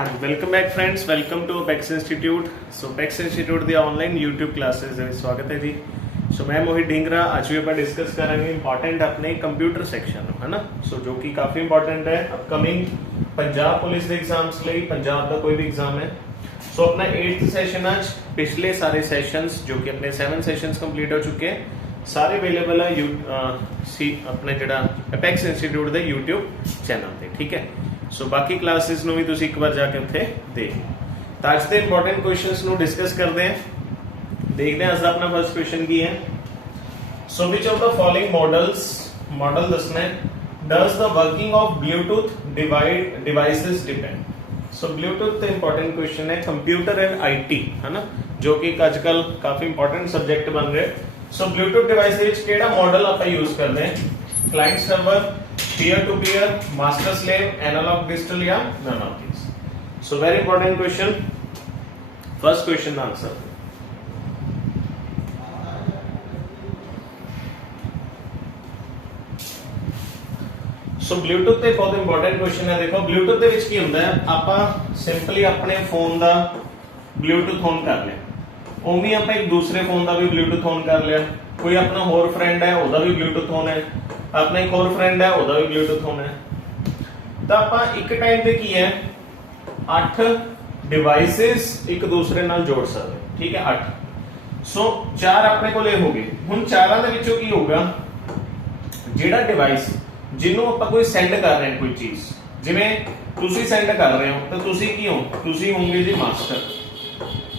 हाँ जी welcome back friends, welcome to Pax institute. So Pax institute दी online YouTube classes ਦੇ स्वागत है जी। सो मैं मोहित ढिंगरा आज भी ਆਪਾਂ डिस्कस करेंगे इंपॉर्टेंट अपने कंप्यूटर सैक्शन है ना। सो जो कि काफ़ी इंपॉर्टेंट है अपकमिंग पंजाब पुलिस के एग्जाम्स लिए, पंजाब का कोई भी एग्जाम है। सो अपना 8th सैशन आज पिछले सारे सैशनस जो कि अपने 7 सैशनस कंप्लीट हो चुके हैं सारे अवेलेबल है अपने जड़ा पैक्स इंस्टीट्यूट के यूट्यूब चैनल पर, ठीक है। सो बाकी क्लासेस ਨੂੰ ਵੀ ਤੁਸੀਂ ਇੱਕ ਵਾਰ ਜਾ ਕੇ ਉੱਥੇ ਦੇਖ ਲਓ। ਤਾਂ ਅੱਜ ਦੇ ਇੰਪੋਰਟੈਂਟ ਕੁਐਸਚਨਸ ਨੂੰ ਡਿਸਕਸ ਕਰਦੇ ਹਾਂ। देखते हैं आज अपना फर्स्ट क्वेश्चन की है। So which of the following model दसना है does the working of Bluetooth devices depend. So Bluetooth तो इंपॉर्टेंट क्वेश्चन है, कंप्यूटर एंड आईटी है ना, जो कि आजकल काफी इंपॉर्टेंट सब्जेक्ट बन रहे। सो ब्लूटूथ डिवाइस विच केड़ा मॉडल आप यूज करते हैं, client server, peer to peer, master slave, analog digital या none of this. So very important question, first question answer. So Bluetooth ते बहुत इंपॉर्टेंट क्वेश्चन है। देखो ब्लूटूथ दे विच की हुंदा है, आपां सिंपली अपने फोन दा ब्लूटूथ ऑन कर लिया, उम्मीद आपां एक दूसरे फोन दा भी ब्लूटूथ ऑन कर लिया, कोई अपना होर फ्रेंड है ओदा भी ब्लूटूथ ऑन है, अपना एक होर फ्रेंड है ओदा भी ब्लूटूथ ऑन है। तो आपां एक टाइम पे की है 8 डिवाइसेस एक दूसरे नाल जोड़ सकते, ठीक है 8। सो 4 अपने कोले हो गए। हुण चारां दे विचों की होगा, जेड़ा डिवाइस जिन्हों आप कोई सेंड कर रहे हैं कोई चीज, जिवें तुसी सेंड कर रहे हो तो तुसी की हो, तुसी होंगे जी मास्टर,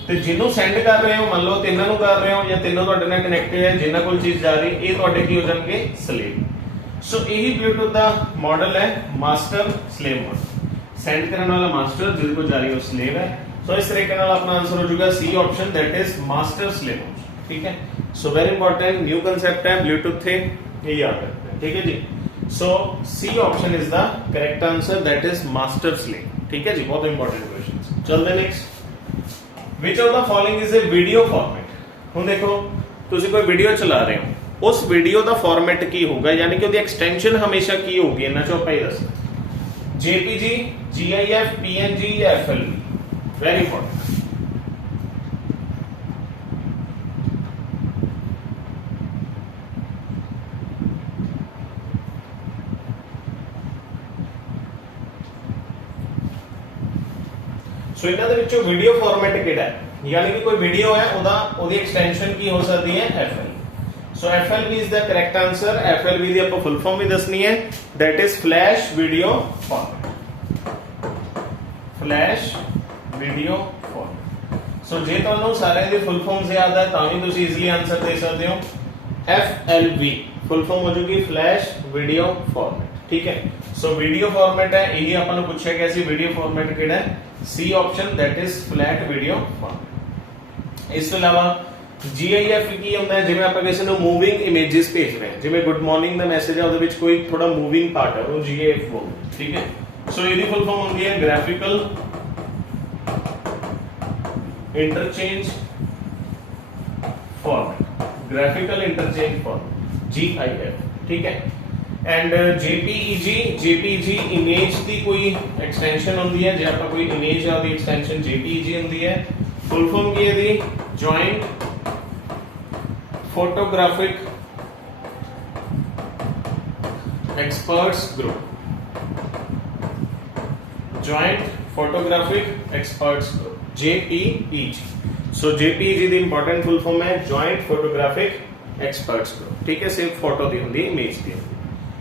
तो जिन्हों सेंड कर रहे हो मान लो तिन्हां नूं कर रहे हो या तिन्नों तुहाडे नाल कनेक्टेड है, जिन्हां कोल चीज जा रही ये तुहाडे की हो जाणगे स्लेव। सो यही ब्लूटूथ दा मॉडल है मास्टर स्लेव मॉडल, सेंड करने वाला मास्टर जिसके को जा रही है स्लेव है। सो इस तरीके नाल अपना आंसर हो जाएगा C option, that is master slave option, ठीक है। So very important new concept है ब्लूटूथ थे, ये याद रखना है, ठीक है जी। So C option is the correct answer, that is master slave, ठीक है जी। बहुत इंपॉर्टेंट क्वेश्चन। चलते next, which of the following is a video format. हुण देखो तुसी कोई वीडियो चला रहे हो, उस वीडियो का फॉर्मेट की होगा, यानी कि उसकी एक्सटेंशन हमेशा की होगी, इन्हां चों आपां दसना जेपीजी, जीआईएफ, पीएनजी या एफएलवी। Very important. सो इन्हां दे विचों वीडियो फॉर्मेट किहड़ा है, यानी कि कोई वीडियो है ओदा ओदी एक्सटेंशन की हो सकती है FLV. So FLV is the correct answer. FLV दी आपको फुल फॉर्म भी दसनी है, that is flash video format, flash video format. So जे तुहानू सारे दी फुल फॉर्म्स याद है तां भी तुसीं इजीली आंसर दे सकते हो। एफएलवी फुल फॉर्म हो जाएगी फ्लैश वीडियो फॉर्मेट, ठीक है। सो वीडियो फॉर्मेट है, यही आपको पूछा गया सी वीडियो फॉर्मेट किहड़ा है, C option, that is flat video format. इस तो अलावा जीआईएफ की होता है, जिवें आपां किसी नूं मूविंग इमेजेस भेज रहे हैं, जिवें गुड मॉर्निंग दा मैसेज है, उहदे विच कोई थोड़ा मूविंग पार्ट है, वो जीआईएफ बोलदे, ठीक है। सो इसदी फुल फॉर्म होंदी है graphical interchange format, graphical interchange format GIF, ठीक है। एंड जेपीईजी इमेज की कोई एक्सटेंशन होती है, जो आप कोई इमेज है उसकी एक्सटेंशन जेपीईजी होती है। फुल फॉर्म की है the joint photographic experts group, joint photographic experts group, JPEG. So JPEG दी इंपॉर्टेंट फुल फॉर्म है जॉइंट फोटोग्राफिक एक्सपर्ट्स ग्रुप, ठीक है। सिर्फ फोटो दी होंदी, इमेज दी।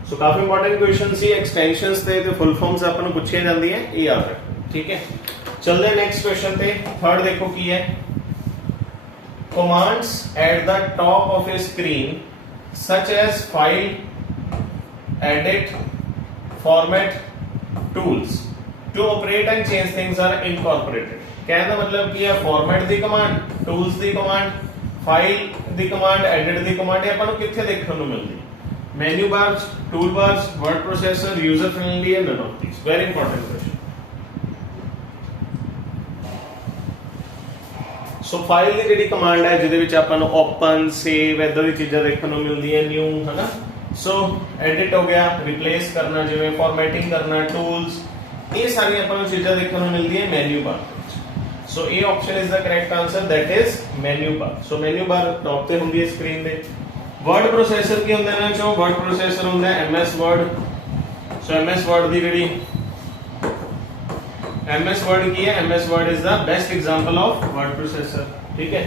सो काफी इंपॉर्टेंट क्वेश्चन सी, एक्सटेंशंस ते ते फुल फॉर्म्स आपन नूं पूछी जांदी है, ये याद रखना, ठीक है। चलते हैं नेक्स्ट क्वेश्चन पे। थर्ड देखो की है, commands at the top of a screen such as file, edit, format, tools to operate and change things are incorporated. कहने का मतलब की है फॉर्मेट दी कमांड, टूल्स दी कमांड, फाइल दी कमांड, एडिट दी कमांड, ये आपन नूं कित्थे देखण नूं मिलदी, menu bars, tool bars, word processor, user friendly and none of this. Very important question. So file की जिहड़ी कमांड है जिहदे विच आपां नूं ओपन, सेव इदां दी चीज़ां देखण नूं मिलदी है, न्यू है ना। सो एडिट हो गया, रिप्लेस करना, जिवें फॉर्मेटिंग करना, टूल्स ये सारी अपन चीजें देखने को मिलती है menu bar. So A option is the correct answer, that is menu bar. So menu bar top ते हुंदी है स्क्रीन ते। वर्ड प्रोसेसर की हुंदे ने जो वर्ड प्रोसेसर हुंदा है एमएस वर्ड। सो एमएस वर्ड दी जेडी एमएस वर्ड की है, MS word is the best example of word processor. ठीक है,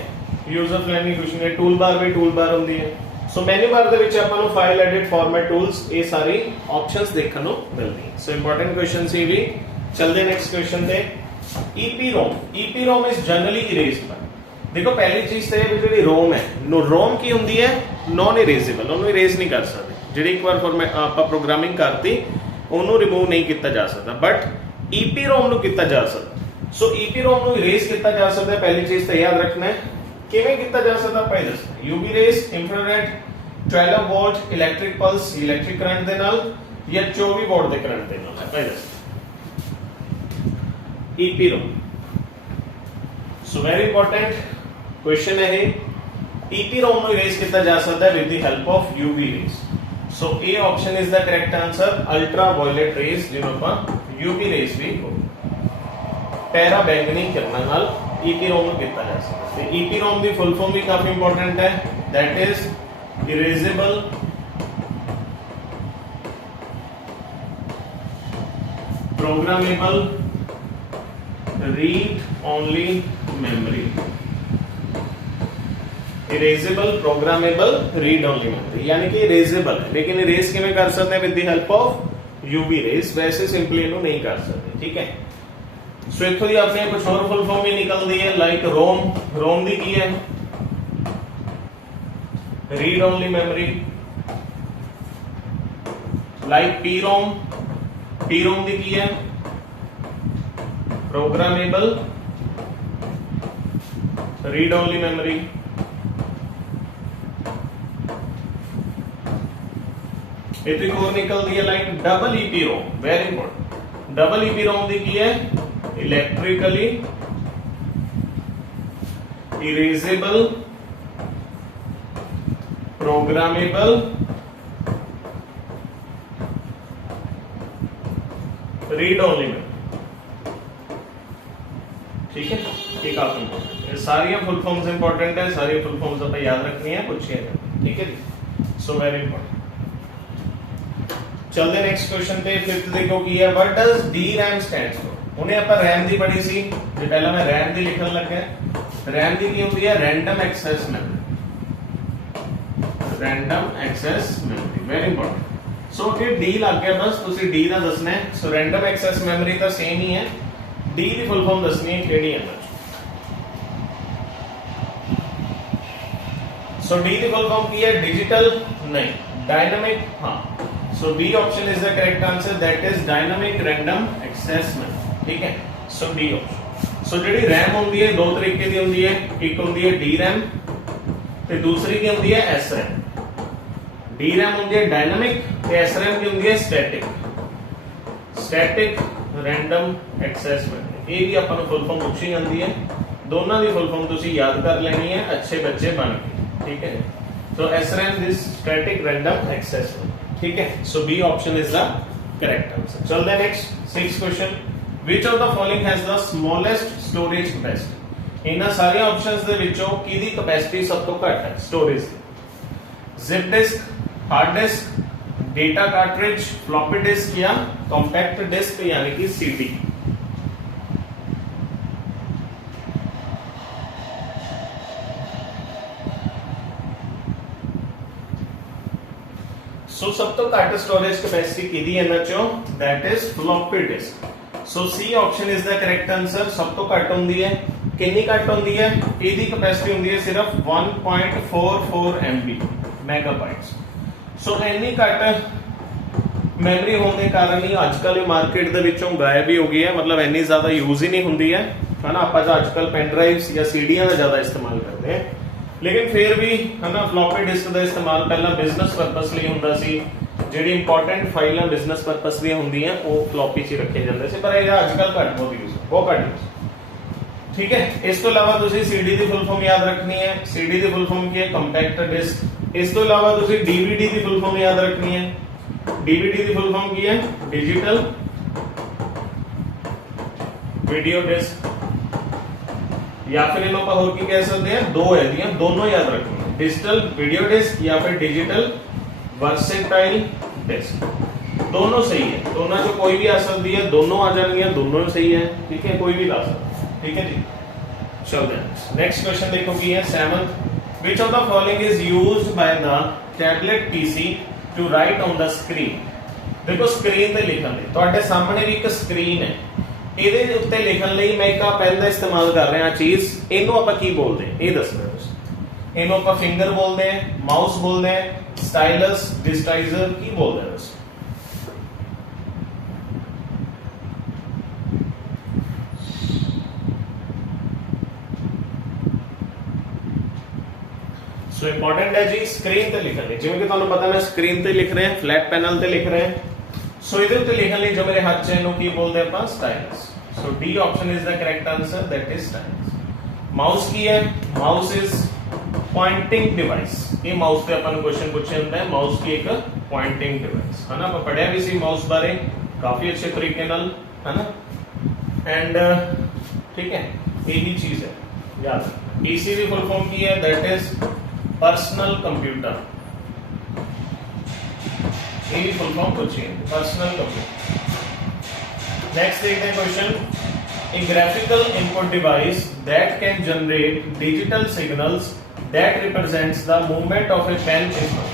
यूजर फ्रेंडली क्वेश्चन है। टूल बार भी टूल बार हुंदी है। सो मेन्यू बार ਦੇ ਵਿੱਚ ਆਪਾਂ ਨੂੰ ਫਾਈਲ ਐਡਿਟ ਫਾਰਮੈਟ ਟੂਲਸ ਇਹ ਸਾਰੀ ਆਪਸ਼ਨਸ ਦੇਖਣ ਨੂੰ ਮਿਲਦੀ ਸੋ ਇੰਪੋਰਟੈਂਟ ਕੁਐਸਚਨ ਸੀ ਵੀ। ਚਲਦੇ ਨੈਕਸਟ ਕੁਐਸਚਨ ਤੇ। EPROM EPROM is generally erasable. ਦੇਖੋ ਪਹਿਲੀ ਚੀਜ਼ ਤੇ ਵੀ ਜਿਹੜੀ ROM ਹੈ ਨੋ ROM ਕੀ ਹੁੰਦੀ ਹੈ ਨॉन ਇਰੇਜ਼ੇਬਲ, ਉਹਨੂੰ ਇਰੇਜ਼ ਨਹੀਂ ਕਰ ਸਕਦੇ। ਜਿਹੜੀ ਇੱਕ ਵਾਰ ਫਾਰਮੈਟ ਆਪਾਂ ਪ੍ਰੋਗਰਾਮਿੰਗ ਕਰਤੀ ਉਹਨੂੰ ਰਿਮੂਵ ਨਹੀਂ ਕੀਤਾ ਜਾ ਸਕਦਾ, ਬਟ EPROM ਨੂੰ ਕੀਤਾ ਜਾ ਸਕਦਾ। ਸੋ EPROM ਨੂੰ ਇਰੇਜ਼ ਕੀਤਾ ਜਾ ਸਕਦਾ। ਪਹਿਲੀ ਚੀਜ਼ ਤੇ ਯਾਦ ਰੱਖਣਾ ਹੈ ਕਿਵੇਂ ਕੀਤਾ ਜਾ ਸਕਦਾ ਪਹਿਲੇ ਦੱਸੋ। UV rays, infrared, 12 volt electric pulse electric current ਦੇ ਨਾਲ ਜਾਂ 24 ਵੋਲਟ ਦੇ ਕਰੰਟ ਦੇ ਨਾਲ ਪਹਿਲੇ ਦੱਸੋ। EPROM so very important question ਹੈ ਇਹ। EPROM ਨੂੰ ਇਰੇਜ਼ ਕੀਤਾ ਜਾ ਸਕਦਾ ਹੈ with the help of UV rays. So ਇਹ option is the correct answer. Ultraviolet rays ਜਿਹਨੂੰ ਆਪਾਂ UV ਰੇਜ਼ ਵੀ ਪੈਰਾ ਬੈਂਗਨੀ ਕਿਰਨਾਂ ਨਾਲ EPROM ਨੂੰ ਕੀਤਾ ਜਾ ਸਕਦਾ ਹੈ। ਤੇ EPROM ਦੀ ਫੁੱਲ ਫਾਰਮ ਵੀ ਕਾਫੀ ਇੰਪੋਰਟੈਂਟ ਹੈ, that is erasable programmable read only memory। erasable programmable read only memory यानी कि erasable है, लेकिन erase किਵੇਂ कर सकते हैं with the help of UV rays, वैसे सिंपली इन्हों नहीं कर सकते। ठीक है, सो इत्थों दी अपने कुछ और फुल फॉर्म भी निकलती है लाइक रोम दी की है read only memory, like PROM दी की है प्रोग्रामेबल रीड ओनली मेमोरी। एक और निकलती है like double EPROM, very important. Double EPROM दी की है electrically erasable programmable read only में। ठीक है, ये काफी इंपॉर्टेंट है। सारी फुल फॉर्म्स इंपॉर्टेंट है, सारी फुल फॉर्म्स आप याद रखनी है, पूछिए। ठीक है जी, सो वेरी इंपॉर्टेंट। चलते नेक्स्ट क्वेश्चन पे। फिफ्थ देखो की है what does DRAM stands for. उन्हें अपन रैम दी पढ़ी सी, जो पहला मैं रैम दी लिखन लगा। रैम दी की होती है random access memory, random access memory, very important. So कि डी लग गया बस तुसी डी दा दसना है। सो रैंडम एक्सेस मेमोरी तो सेम ही है, डी दी फुल फॉर्म दसनी है केड़ी है। सो डी दी फुल फॉर्म की है डिजिटल नहीं डायनामिक। हाँ, so B option is the correct answer, that is dynamic random access memory. ठीक है, सो डी ऑप्शन। सो जेडी रैम होंदी है दो तरीके दी होंदी है, एक होंदी है DRAM ते दूसरी की होंदी है SRAM। DRAM होंदी है डायनामिक ते SRAM की होंदी है static, static random access memory. ये भी अपन फुल फॉर्म पूछी जाती है, दोनों की फुल फॉर्म तुसी याद कर लेनी है अच्छे बच्चे बन के। ठीक है, so SRAM this static random access memory. ठीक है, so B option is the correct answer. चलते हैं next sixth question. Which of the following has the smallest storage capacity? इन्हां सारे ऑप्शंस दे विचों किहदी कैपेसिटी सब तो घट है स्टोरेज दी? Zip disk, hard disk, data cartridge, floppy disk या कॉम्पैक्ट डिस्क यानी कि CD। सो सब तो घट स्टोरेज कैपेसिटी किहदी है इन्हां चों? That is floppy disk. So C option is the correct answer. सब तो घट होंदी है, कितनी घट होंदी है? ਇਹਦੀ कैपेसिटी होंदी है सिर्फ 1.44 MB मेगाबाइट्स। सो इतनी घट मेमोरी होने के कारण ही आजकल मार्केट दे विचों गायब ही हो गई है, मतलब इतनी ज्यादा यूज ही नहीं होंदी है ना। आप आजकल पेन ड्राइव्स या सीडियां का ज्यादा इस्तेमाल करते हैं, लेकिन फिर भी है ना फ्लॉपी डिस्क का इस्तेमाल पहला बिजनेस पर्पस लिए होंदा सी। ਜਿਹੜੀ इंपॉर्टेंट फाइलां बिजनेस पर्पस ਦੀਆਂ ਹੁੰਦੀਆਂ ਉਹ ਫਲॉपी 'ਚ ਰੱਖੇ ਜਾਂਦੇ ਸੀ, ਪਰ ਇਹ ਅੱਜਕੱਲ ਘੱਟ ਬਹੁਤ ਯੂਜ਼ ਬਹੁਤ ਘੱਟ ਯੂਜ਼। ਠੀਕ ਹੈ, ਇਸ ਤੋਂ ਇਲਾਵਾ ਤੁਸੀਂ CD ਦੀ ਫੁੱਲ ਫਾਰਮ ਯਾਦ ਰੱਖਣੀ ਹੈ। CD ਦੀ ਫੁੱਲ ਫਾਰਮ ਕੀ ਹੈ? Compact disc. ਇਸ ਤੋਂ ਇਲਾਵਾ ਤੁਸੀਂ DVD ਦੀ ਫੁੱਲ ਫਾਰਮ ਯਾਦ ਰੱਖਣੀ ਹੈ। DVD ਦੀ ਫੁੱਲ ਫਾਰਮ ਕੀ ਹੈ? ਡਿਜੀਟਲ वीडियो डिस्क, या फिर इन्हों पर होर की कह सकते हैं, दो है दियां, दोनों याद रखना, डिजिटल वीडियो डिस्क या फिर डिजिटल वर्सेटाइल डिस्क, दोनों सही है, दोनों जो कोई भी आ सकती है, दोनों आ जाएंगे, दोनों सही है, ठीक है, कोई भी ला सकता है, ठीक है जी। चलते हैं नेक्स्ट क्वेश्चन देखो की है 7th, which of the following is used by the tablet PC to write on the screen। देखो स्क्रीन ਤੇ ਲਿਖਣ ਲਈ ਤੁਹਾਡੇ ਸਾਹਮਣੇ ਵੀ ਇੱਕ ਸਕਰੀਨ ਹੈ, ਇਹਦੇ ਦੇ ਉੱਤੇ ਲਿਖਣ ਲਈ ਮੈਂ ਇੱਕ ਪੈਨ ਦਾ ਇਸਤੇਮਾਲ ਕਰ ਰਿਹਾ ਚੀਜ਼, ਇਹਨੂੰ ਆਪਾਂ ਕੀ ਬੋਲਦੇ ਹਾਂ ਇਹ ਦੱਸਣਾ ਤੁਸੀਂ, ਇਹਨੂੰ ਆਪਾਂ ਫਿੰਗਰ ਬੋਲਦੇ ਹਾਂ, ਮਾਊਸ ਬੋਲਦੇ ਹਾਂ, ਸਟਾਈਲਸ, ਡਿਸਟਾਈਜ਼ਰ, ਕੀ ਬੋਲਦੇ ਹਾਂ ਤੁਸੀਂ? सो इंपॉर्टेंट है जी स्क्रीन ते लिखने ਲਈ, ਜਿਵੇਂ ਕਿ ਤੁਹਾਨੂੰ ਪਤਾ ਮੈਂ ਸਕਰੀਨ ਤੇ ਲਿਖ ਰਿਹਾ, ਫਲੈਟ ਪੈਨਲ ਤੇ ਲਿਖ ਰਿਹਾ, ਸੋ ਇਹਦੇ ਉੱਤੇ ਲਿਖਣ ਲਈ ਜੋ ਮੇਰੇ ਹੱਥ 'ਚ ਇਹਨੂੰ ਕੀ ਬੋਲਦੇ ਆਪਾਂ? Stylus. So D option is the correct answer, that is stylus. Mouse ਕੀ ਹੈ? Mouse is pointing device. ਇਹ ਮਾਊਸ ਤੇ ਆਪਾਂ ਨੂੰ ਕੁਐਸਚਨ ਪੁੱਛਿਆ ਹੁੰਦਾ ਹੈ, ਮਾਊਸ ਕੀ ਇੱਕ ਪॉइंटिंग डिवाइस ਹੈ ਨਾ, ਆਪਾਂ ਪੜਿਆ ਵੀ ਸੀ ਮਾਊਸ ਬਾਰੇ ਕਾਫੀ ਅੱਛੇ ਤਰੀਕੇ ਨਾਲ ਹੈ ਨਾ, ਐਂਡ ਠੀਕ ਹੈ ਇਹੀ ਚੀਜ਼ ਹੈ याद। पीसी की फुल फॉर्म की है, दैट इज पर्सनल कंप्यूटर, ये भी फुल फॉर्म कुछ है, पर्सनल कंप्यूटर। नेक्स्ट देखते हैं question, a graphical input device that can generate digital signals that represents the movement of a pen is known.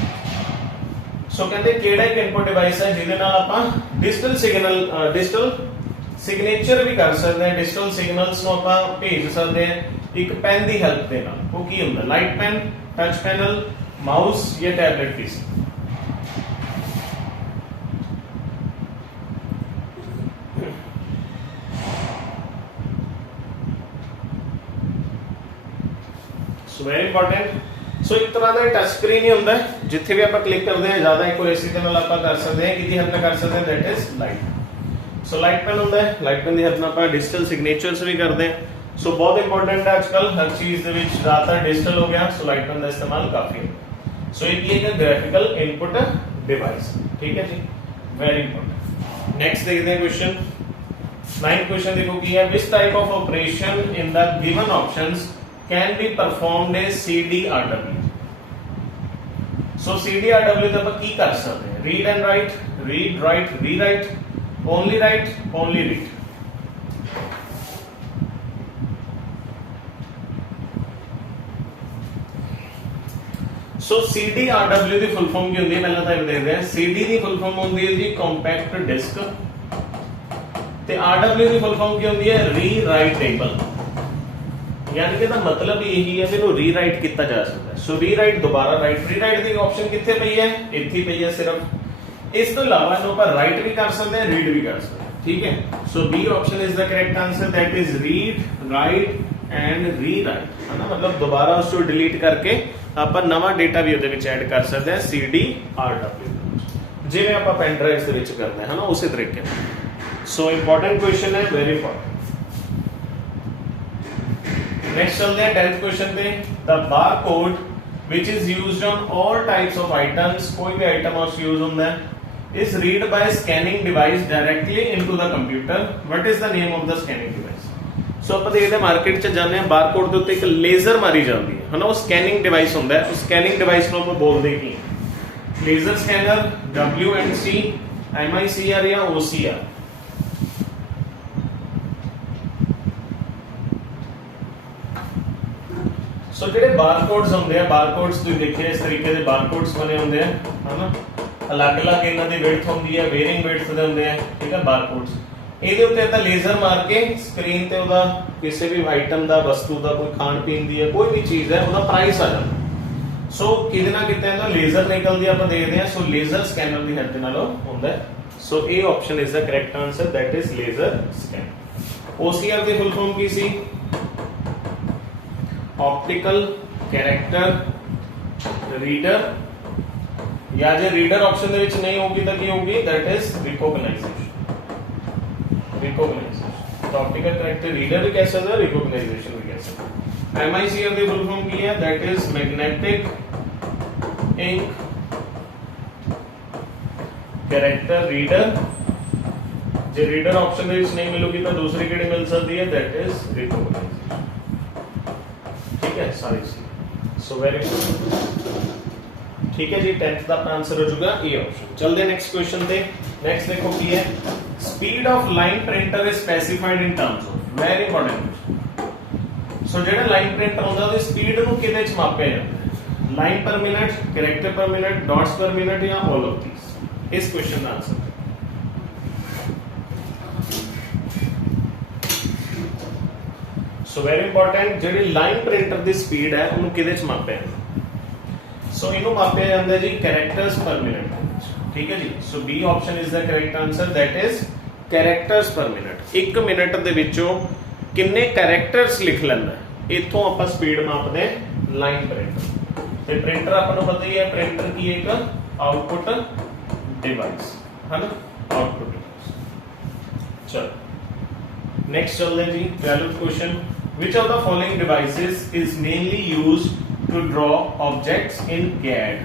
So कहते केड़ा एक इनपुट डिवाइस है जिहदे नाल आपां डिजिटल सिग्नल डिजिटल सिग्नेचर भी कर सकते हैं, डिजिटल सिग्नल्स ਨੂੰ ਆਪਾਂ ਭੇਜ ਸਕਦੇ ਹਾਂ ਇੱਕ ਪੈਨ ਦੀ ਹੈਲਪ ਦੇ ਨਾਲ। ਉਹ ਕੀ ਹੁੰਦਾ? Light pen, touch panel, mouse ਜਾਂ tablet PC. So very important. So ਇੱਕ ਤਰ੍ਹਾਂ ਦਾ ਟੱਚ ਸਕਰੀਨ ਹੀ ਹੁੰਦਾ ਹੈ, ਜਿੱਥੇ ਵੀ ਆਪਾਂ ਕਲਿੱਕ ਕਰਦੇ ਹਾਂ ਜ਼ਿਆਦਾ ਐਕੂਰੇਸੀ ਦੇ ਨਾਲ ਆਪਾਂ ਕਰ ਸਕਦੇ ਹਾਂ, ਕਿਹਦੀ ਹੈਲਪ ਨਾਲ ਕਰ ਸਕਦੇ ਹਾਂ? That is light. So light pen ਹੁੰਦਾ ਹੈ, ਲਾਈਟ ਪੈਨ ਦੀ ਹੈਲਪ ਨਾਲ ਆਪਾਂ ਡਿजिटल ਸਿਗਨੇਚਰਸ ਵੀ ਕਰਦੇ ਹਾਂ। सो बहुत इंपॉर्टेंट है आजकल हर चीज ਦੇ ਵਿੱਚ ਜ਼ਿਆਦਾਤਰ डिजिटल हो गया, सो लाइट पेन का इस्तेमाल काफी है। सो ये एक ग्राफिकल इनपुट डिवाइस, ठीक है जी, वेरी इंपॉर्टेंट। नेक्स्ट देखते हैं क्वेश्चन 9th क्वेश्चन देखो की है, which type of operation in the given options can be performed as CDRW। So CDRW ਤੇ ਆਪਾਂ ਕੀ ਕਰ ਸਕਦੇ ਹਾਂ? Read and right, read write rewrite, only right only read. So CDRW the full form ਕੀ ਹੁੰਦੀ ਹੈ? ਪਹਿਲਾਂ ਤਾਂ ਇਹ ਦੇਖਦੇ ਹਾਂ। CD ਦੀ ਫੁੱਲ ਫਾਰਮ ਹੁੰਦੀ ਹੈ ਜੀ ਕੰਪੈਕਟ ਡਿਸਕ, ਤੇ RW ਦੀ ਫੁੱਲ ਫਾਰਮ ਕੀ ਹੁੰਦੀ ਹੈ? ਰੀਰਾਈਟੇਬਲ। ਯਾਨੀ ਕਿ ਇਹਦਾ ਮਤਲਬ ਇਹੀ ਹੈ ਕਿ ਇਹਨੂੰ ਰੀਰਾਈਟ ਕੀਤਾ ਜਾ ਸਕਦਾ ਹੈ। ਸੋ ਰੀਰਾਈਟ ਦੁਬਾਰਾ ਰਾਈਟ, ਰੀਰਾਈਟ ਦੀ ਆਪਸ਼ਨ ਕਿੱਥੇ ਪਈ ਹੈ? ਇੱਥੇ ਪਈ ਹੈ ਸਿਰਫ। ਇਸ ਤੋਂ ਇਲਾਵਾ ਇਹਨੂੰ ਆਪਾਂ ਰਾਈਟ ਵੀ ਕਰ ਸਕਦੇ ਹਾਂ, ਰੀਡ ਵੀ ਕਰ ਸਕਦੇ ਹਾਂ, ਠੀਕ ਹੈ। ਸੋ B option is the correct answer, that is read write and rewrite, है ना, मतलब दोबारा उसको डिलीट करके ਆਪਾਂ ਨਵਾਂ ਡਾਟਾ ਵੀ ਉਹਦੇ ਵਿੱਚ ਐਡ ਕਰ ਸਕਦੇ ਹਾਂ CDRW, ਜਿਵੇਂ ਆਪਾਂ ਪੈਨ ਡਰਾਈਵਸ ਦੇ ਵਿੱਚ ਕਰਦੇ ਹਾਂ ਨਾ, ਉਸੇ ਤਰੀਕੇ ਨਾਲ। ਸੋ ਇੰਪੋਰਟੈਂਟ ਕੁਐਸਚਨ ਹੈ, ਵੈਰੀ ਇੰਪੋਰਟੈਂਟ। नेक्स्ट चलते हैं 10th क्वेश्चन पे, the barcode which is used on all types of items, कोई भी आइटम उस यूज होता है, is read by scanning device directly into the computer। what is the name of the scanning device? सो ਆਪਾਂ ਦੇਖਦੇ market 'ਚ ਜਾਂਦੇ ਆ, ਬਾਰਕੋਡ ਦੇ ਉੱਤੇ ਇੱਕ ਲੇਜ਼ਰ ਮਾਰੀ ਜਾਂਦੀ ਹੈ ਨਾ, ਉਹ ਸਕੈਨਿੰਗ ਡਿਵਾਈਸ ਹੁੰਦਾ ਹੈ। ਉਸ ਸਕੈਨਿੰਗ ਡਿਵਾਈਸ ਨੂੰ ਆਪਾਂ ਬੋਲਦੇ ਕੀ? ਲੇਜ਼ਰ ਸਕੈਨਰ, WNC, MICR ਜਾਂ OCR। ਸੋ ਜਿਹੜੇ ਬਾਰਕੋਡਸ ਹੁੰਦੇ ਆ, ਬਾਰਕੋਡਸ ਤੁਸੀਂ ਦੇਖਿਆ ਇਸ ਤਰੀਕੇ ਦੇ ਬਾਰਕੋਡਸ ਬਣੇ ਹੁੰਦੇ ਆ, ਹਨਾ, ਅਲੱਗ-ਅਲੱਗ ਇਹਨਾਂ ਦੀ ਵਿਡਥ ਹੁੰਦੀ ਹੈ, ਵੇਰੀਇੰਗ ਵਿਡਥ ਦੇ ਹੁੰਦੇ ਆ, ਠੀਕ ਹੈ ਬਾਰਕੋਡਸ। ਇਹਦੇ ਉੱਤੇ ਤਾਂ ਲੇਜ਼ਰ ਮਾਰ ਕੇ ਸਕਰੀਨ ਤੇ ਉਹਦਾ ਕਿਸੇ ਵੀ ਆਈਟਮ ਦਾ, ਵਸਤੂ ਦਾ, ਕੋਈ ਖਾਣ ਪੀਣ ਦੀ ਹੈ, ਕੋਈ ਵੀ ਚੀਜ਼ ਹੈ, ਉਹਦਾ ਪ੍ਰਾਈਸ ਆ ਜਾਂਦਾ। ਸੋ ਕਿਤੇ ਨਾ ਕਿਤੇ ਇਹਦਾ ਲੇਜ਼ਰ ਨਿਕਲਦੀ ਆਪਾਂ ਦੇਖਦੇ ਹਾਂ। ਸੋ ਲੇਜ਼ਰ ਸਕੈਨਰ ਦੀ ਹੈਲਪ ਨਾਲ ਹੁੰਦਾ ਹੈ। ਸੋ ਇਹ option is the correct answer, that is laser scanner. OCR ਦੀ ਫੁੱਲ ਫਾਰਮ ਕੀ ਸੀ? ऑप्टिकल कैरेक्टर रीडर, या जो रीडर ऑप्शन ਦੇ ਵਿੱਚ ਨਹੀਂ ਹੋਗੀ ਤਾਂ ਕੀ ਹੋਗੀ? That is recognisation. रिकॉग्नाइजेशन तो ऑप्टिकल कैरेक्टर रीडर भी कह सकते हैं, रिकॉग्नाइजेशन भी कह सकते हैं। MICR ਦੀ ਫੁੱਲ ਫਾਰਮ ਕੀ ਹੈ? That is magnetic ink character reader. जे रीडर ऑप्शन ਦੇ ਵਿੱਚ नहीं मिलूगी तो दूसरी ਕਿਹੜੀ मिल सकती है, दैट इज रिकॉग्नाइजेशन। ठीक है सारी चीज, सो वेरी गुड। ठीक है जी, 10th का अपना आंसर हो जाएगा ए ऑप्शन। चलते नेक्स्ट क्वेश्चन पे। नेक्स्ट देखो की है, speed of line printer is specified in terms of, very important. So ਜਿਹੜਾ ਲਾਈਨ ਪ੍ਰਿੰਟਰ ਹੁੰਦਾ ਉਹਦੀ ਸਪੀਡ ਨੂੰ ਕਿਹਦੇ ਚ ਮਾਪਿਆ ਜਾਂਦਾ ਹੈ, ਲਾਈਨ ਪਰ ਮਿੰਟ, ਕੈਰੈਕਟਰ ਪਰ ਮਿੰਟ, ਡਾਟਸ ਪਰ ਮਿੰਟ ਜਾਂ ਆਲ ਆਫ ਥੀਸ। ਇਸ क्वेश्चन ਦਾ ਆਨਸਰ ਸੋ ਵੈਰੀ ਇੰਪੋਰਟੈਂਟ, ਜਿਹੜੀ ਲਾਈਨ ਪ੍ਰਿੰਟਰ ਦੀ ਸਪੀਡ ਹੈ ਉਹਨੂੰ ਕਿਹਦੇ ਚ ਮਾਪਿਆ ਜਾਂਦਾ, ਸੋ ਇਹਨੂੰ ਮਾਪਿਆ ਜਾਂਦਾ ਜੀ ਕੈਰੈਕਟਰਸ ਪਰ ਮਿੰਟ। ਠੀਕ ਹੈ ਜੀ, so B option is the correct answer, that is characters per minute. 1 minute ਦੇ ਵਿੱਚੋਂ ਕਿੰਨੇ ਕੈਰੈਕਟਰਸ ਲਿਖ ਲੈਂਦਾ, ਇੱਥੋਂ ਆਪਾਂ ਸਪੀਡ ਮਾਪਦੇ ਲਾਈਨ ਪ੍ਰਿੰਟਰ। ਤੇ ਪ੍ਰਿੰਟਰ ਆਪਾਂ ਨੂੰ ਪਤਾ ਹੀ ਹੈ, ਪ੍ਰਿੰਟਰ ਕੀ ਇੱਕ ਆਊਟਪੁੱਟ डिवाइस है ना, आउटपुट डिवाइस। चलो नेक्स्ट चलते हैं जी, 12th question, which of the following devices is mainly used to draw objects in CAD।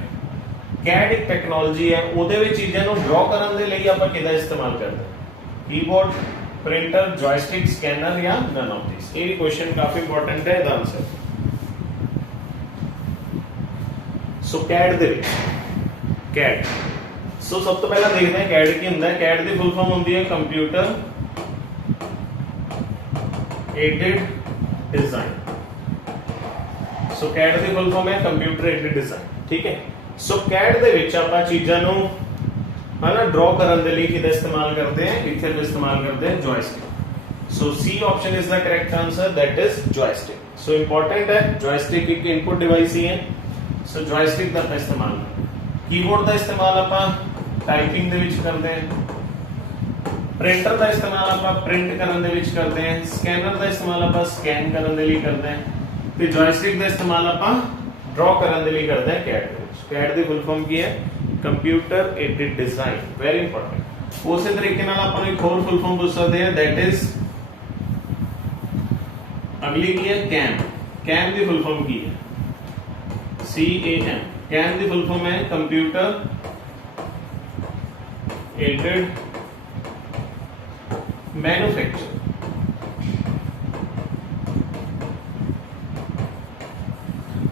CAD एक टेक्नोलॉजी है, ਉਹਦੇ ਵਿੱਚ ਚੀਜ਼ਾਂ ਨੂੰ ਡਰਾ ਕਰਨ ਦੇ ਲਈ ਆਪਾਂ ਕਿਹਦਾ ਇਸਤੇਮਾਲ ਕਰਦੇ ਹਾਂ, कीबोर्ड, प्रिंटर, जॉयस्टिक, स्कैनर या नन ऑफ दिस। ਇਹ ਵੀ क्वेश्चन काफी इंपॉर्टेंट है, ਇਹਦਾ ਆਨਸਰ सो CAD ਦੇ ਵਿੱਚ CAD। सो सब तो पहला देखते हैं CAD की ਹੁੰਦਾ है। CAD ਦੀ ਫੁੱਲ ਫਾਰਮ ਹੁੰਦੀ ਹੈ ਕੰਪਿਊਟਰ एडेड डिजाइन। सो CAD ਦੀ ਫੁੱਲ ਫਾਰਮ ਹੈ ਕੰਪਿਊਟਰ एडेड डिजाइन। ठीक है, सो CAD ਦੇ ਵਿੱਚ ਆਪਾਂ ਚੀਜ਼ਾਂ ਨੂੰ ਹਨਾ ਡਰਾ ਕਰਨ ਦੇ ਲਈ ਕਿਹਦਾ ਇਸਤੇਮਾਲ ਕਰਦੇ ਹਾਂ, ਇੱਥੇ ਵੀ ਇਸਤੇਮਾਲ ਕਰਦੇ ਹਾਂ joystick. So C option is the correct answer, that is joystick. So important है, जॉयस्टिक एक इनपुट डिवाइस ही है। सो जॉयस्टिक ਦਾ ਆਪਾਂ ਇਸਤੇਮਾਲ कीबोर्ड ਦਾ ਇਸਤੇਮਾਲ ਆਪਾਂ टाइपिंग ਦੇ ਵਿੱਚ ਕਰਦੇ ਹਾਂ, ਪ੍ਰਿੰਟਰ ਦਾ ਇਸਤੇਮਾਲ ਆਪਾਂ ਪ੍ਰਿੰਟ ਕਰਨ ਦੇ ਵਿੱਚ ਕਰਦੇ ਹਾਂ, ਸਕੈਨਰ ਦਾ ਇਸਤੇਮਾਲ ਆਪਾਂ ਸਕੈਨ ਕਰਨ ਦੇ ਲਈ ਕਰਦੇ ਹਾਂ, ਤੇ ਜॉयस्टिक ਦਾ ਇਸਤੇਮਾਲ ਆਪਾਂ ਡਰਾ ਕਰਨ ਦੇ ਲਈ ਕਰਦੇ ਹਾਂ CAD ਦੇ ਵਿੱਚ। CAD ਦੀ ਫੁੱਲ ਫਾਰਮ ਕੀ ਹੈ, computer aided design, very important. ਉਸੇ ਤਰੀਕੇ ਨਾਲ ਆਪਾਂ ਨੂੰ ਇੱਕ ਹੋਰ ਫੁੱਲ ਫਾਰਮ ਪੁੱਛ ਸਕਦੇ ਹਾਂ, दैट इज ਅਗਲੀ ਕੀ ਹੈ, CAM। CAM ਦੀ ਫੁੱਲ ਫਾਰਮ ਕੀ ਹੈ, CAM। CAM ਦੀ ਫੁੱਲ ਫਾਰਮ ਹੈ computer aided manufacture.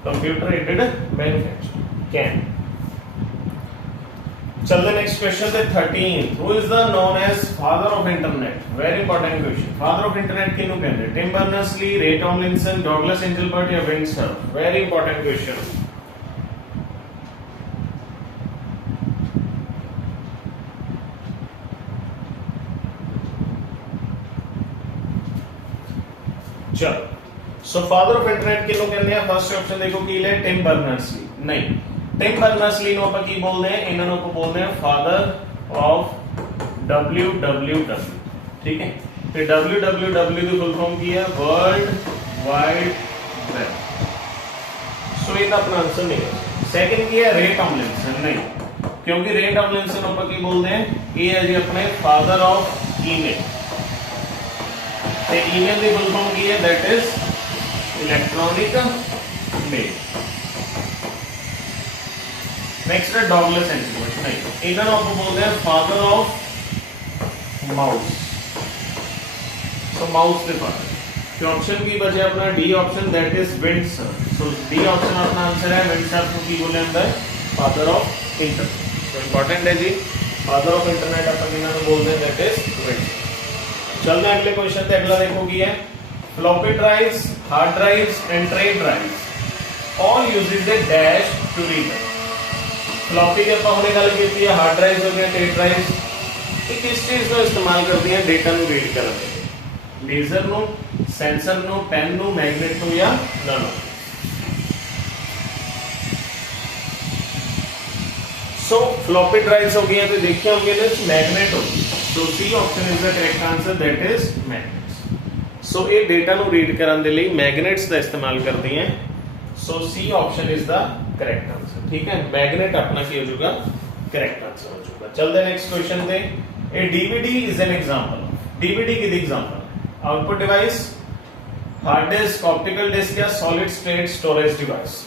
Computer aided manufacture CAM। चलते नेक्स्ट क्वेश्चन पे 13th, who is the known as father of internet. Very important question. Father of internet किनु कहते हैं, Tim Berners Lee, Ray Tomlinson, Douglas Engelbart या Vint Cerf. Very important question. चलो, so father of internet किनु कहते हैं, first option देखो की ले, टिम बर्नर्स-ली। नहीं, टिम बर्नर्स-ली ਨੂੰ ਆਪਾਂ ਕੀ ਬੋਲਦੇ हैं, ਇਹਨਾਂ ਨੂੰ ਆਪਾਂ ਬੋਲਦੇ हैं फादर ऑफ WWW। ठीक है, ਤੇ WWW ਦੀ ਫੁੱਲ ਫਾਰਮ ਕੀ ਹੈ, वर्ल्ड वाइड वेब। सो ਇਹਦਾ अपना आंसर नहीं है। सेकंड की है रे टॉमलिंसन। नहीं, क्योंकि रे टॉमलिंसन ਆਪਾਂ ਕੀ ਬੋਲਦੇ हैं, ਇਹ ਹੈ ਜੀ ਆਪਣੇ फादर ऑफ ईमेल। ਤੇ ईमेल ਦੀ ਫੁੱਲ ਫਾਰਮ ਕੀ ਹੈ, that is electronic mail. Next है डॉगलस एंजलबर्ट। नहीं, ਇਹਨਾਂ ਨੂੰ ਆਪਾਂ ਬੋਲਦੇ हैं father of mouse. So mouse ਦੇ फादर। तो ऑप्शन की बचे अपना D option, that is Vint Cerf. So D option अपना आंसर है, विंड सर्फ को की बोले अंदर फादर ऑफ इंटरनेट। तो इंपॉर्टेंट है जी, फादर ऑफ इंटरनेट अपन किन्ना में बोलते हैं, दैट इज विंड सर्फ। चलते हैं अगले क्वेश्चन पे। अगला देखो की है, floppy drives, hard drives and tray drives all uses a dash to read. Floppy की ਆਪਾਂ ਹੁਣੇ ਗੱਲ ਕੀਤੀ ਹੈ, ਹਾਰਡ ਡਰਾਈਵਸ ਹੋ ਗਏ, ਟੇ ਡਰਾਈਵਸ, ਇਹ ਕਿਸ ਚੀਜ਼ ਨੂੰ ਇਸਤੇਮਾਲ ਕਰਦੀਆਂ ਡਾਟਾ ਨੂੰ ਰੀਡ ਕਰਨ ਦੇ ਲਈ, ਲੇਜ਼ਰ ਨੂੰ, ਸੈਂਸਰ ਨੂੰ, ਪੈਨ ਨੂੰ, ਮੈਗਨੇਟ ਨੂੰ ਜਾਂ ਨਾਨੋ। सो फ्लॉपी ड्राइव्स हो गई तो देखिए होंगे ना मैग्नेट होगी। So C option is the correct answer, that is magnets. So ये डेटा नु रीड करने दे लई मैग्नेट्स का इस्तेमाल करती हैं। So C option is the correct answer. ठीक है, मैग्नेट अपना की हो जाएगा, करेक्ट आंसर हो जाएगा। चलते हैं नेक्स्ट क्वेश्चन पे। A DVD is an example. DVD की example, output device, hard disk, optical disk या solid state storage device.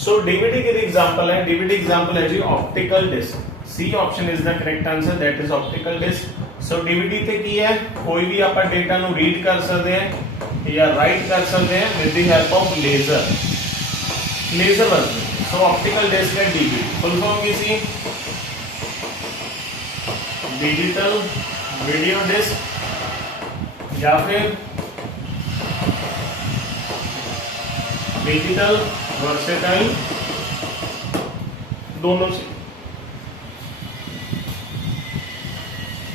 So DVD की एग्जांपल है, डीवीडी एग्जांपल है जी optical disk. C option is the correct answer, that is optical disk. So DVD ते की है कोई भी आप डेटा नु रीड कर सकते हैं या राइट कर सकते हैं with the help of laser, laser work. So optical disc है डीवीडी। फुल फॉर्म की सी डिजिटल वीडियो डिस्क या फिर डिजिटल वर्सेटाइल, दोनों से।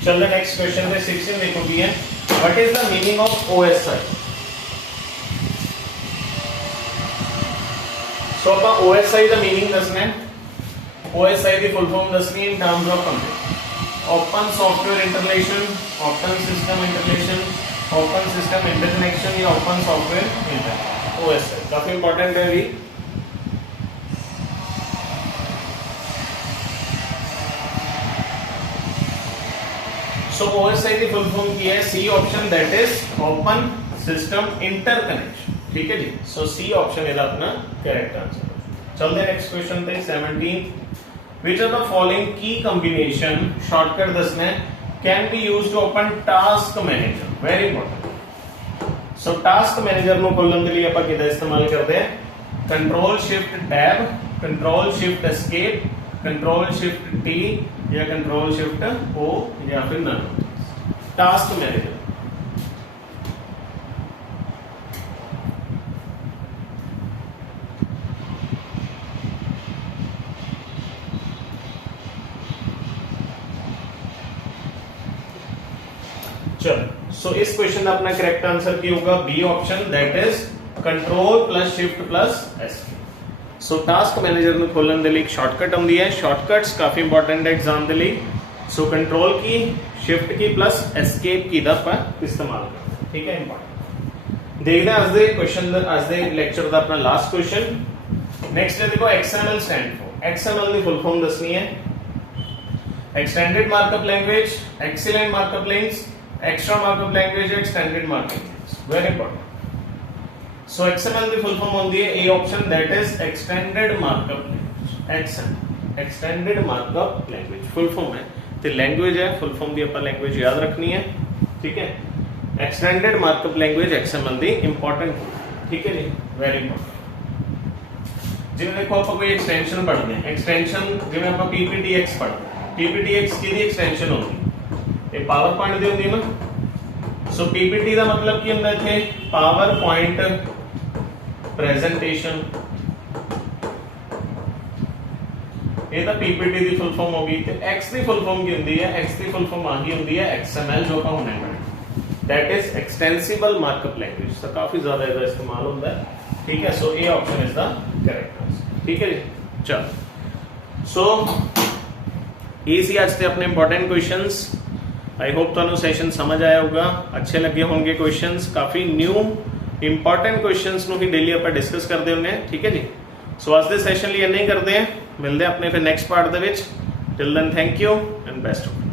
चलो नेक्स्ट क्वेश्चन पे 16 देखो भी है, what is the meaning of OSI. So आप ओएसआई द मीनिंग दसना है, ओएसआई दी फुल फॉर्म दसनी है in terms of computer, open software interrelation, open system interrelation, open system interconnection या ओपन सॉफ्टवेयर इंटरकनेक्शन। ओएसआई काफी इंपॉर्टेंट है भी। सो ओएसआई की फुल फॉर्म की है C option, that is open system interconnection. ठीक है जी, सो सी ऑप्शन इज अपना करेक्ट आंसर। चलते हैं नेक्स्ट क्वेश्चन पे 17। व्हिच ऑफ द फॉलोइंग की कॉम्बिनेशन शॉर्टकट दसना है can be used to open task manager. Very important. So task manager नु खोलने के लिए आप किधर इस्तेमाल करते हैं, control shift tab, control shift escape, control shift T या कंट्रोल शिफ्ट ओ या फिर नन। टास्क मैनेजर चलो। सो इस क्वेश्चन का अपना करेक्ट आंसर की होगा B option, that is control plus shift plus escape. So task manager ਨੂੰ ਖੋਲਣ ਦੇ ਲਈ ਇੱਕ ਸ਼ਾਰਟਕਟ ਆਉਂਦੀ ਹੈ, ਸ਼ਾਰਟਕਟਸ ਕਾਫੀ ਇੰਪੋਰਟੈਂਟ ਹੈ ਐਗਜ਼ਾਮ ਦੇ ਲਈ। So control key, shift key plus escape key ਦਾ ਆਪਾਂ ਇਸਤੇਮਾਲ ਕਰਦੇ ਹਾਂ। ਠੀਕ ਹੈ, ਇੰਪੋਰਟੈਂਟ। ਦੇਖਦੇ ਹਾਂ ਅੱਜ ਦੇ ਕੁਐਸਚਨ, ਅੱਜ ਦੇ ਲੈਕਚਰ ਦਾ ਆਪਣਾ ਲਾਸਟ ਕੁਐਸਚਨ। ਨੈਕਸਟ ਹੈ ਦੇਖੋ XML ਸਟੈਂਡ ਫॉर। XML ਦੀ ਫੁੱਲ ਫਾਰਮ ਦੱਸਣੀ ਹੈ, extended markup language, excellent markup links, extra markup language, extended markup links. Very important. So XML की फुल फॉर्म होती है A option, that is extended markup language. XML extended markup language full form है, तो language है full form दी अपन language याद रखनी है। ठीक है, एक्सटेंडेड मार्कअप लैंग्वेज XML दी इंपॉर्टेंट। ठीक है जी, वेरी इंपॉर्टेंट। जिवें देखो आप कोई एक्सटेंशन पढ़ते हैं, एक्सटेंशन जिवें आप PPTX पढ़ते हैं, PPTX की एक्सटेंशन होती है पावर पॉइंट दी होती है ना। सो PPT का मतलब की होंदा इथे पावर पॉइंट प्रेजेंटेशन, ये तो PPT की फुल फॉर्म होगी। ते X की फुल फॉर्म की होंदी है, X की फुल फॉर्म आही होंदी है XML, जो का होना है that is extensible markup language. तो काफी ज्यादा इसका इस्तेमाल होता है। ठीक है, so A option is the correct answer. ठीक है जी, चलो। सो ये सी आज के अपने इंपॉर्टेंट क्वेश्चंस। आई होप तुहानू सैशन समझ आया होगा, अच्छे लगे होंगे क्वेश्चंस। काफी न्यू इंपॉर्टेंट क्वेश्चंस नु ही डेली आप डिस्कस करते होंगे। ठीक है जी, सो आज के सैशन लिए नहीं करते हैं, मिलते हैं अपने फिर नेक्स्ट पार्ट दे विच। Till then thank you and best of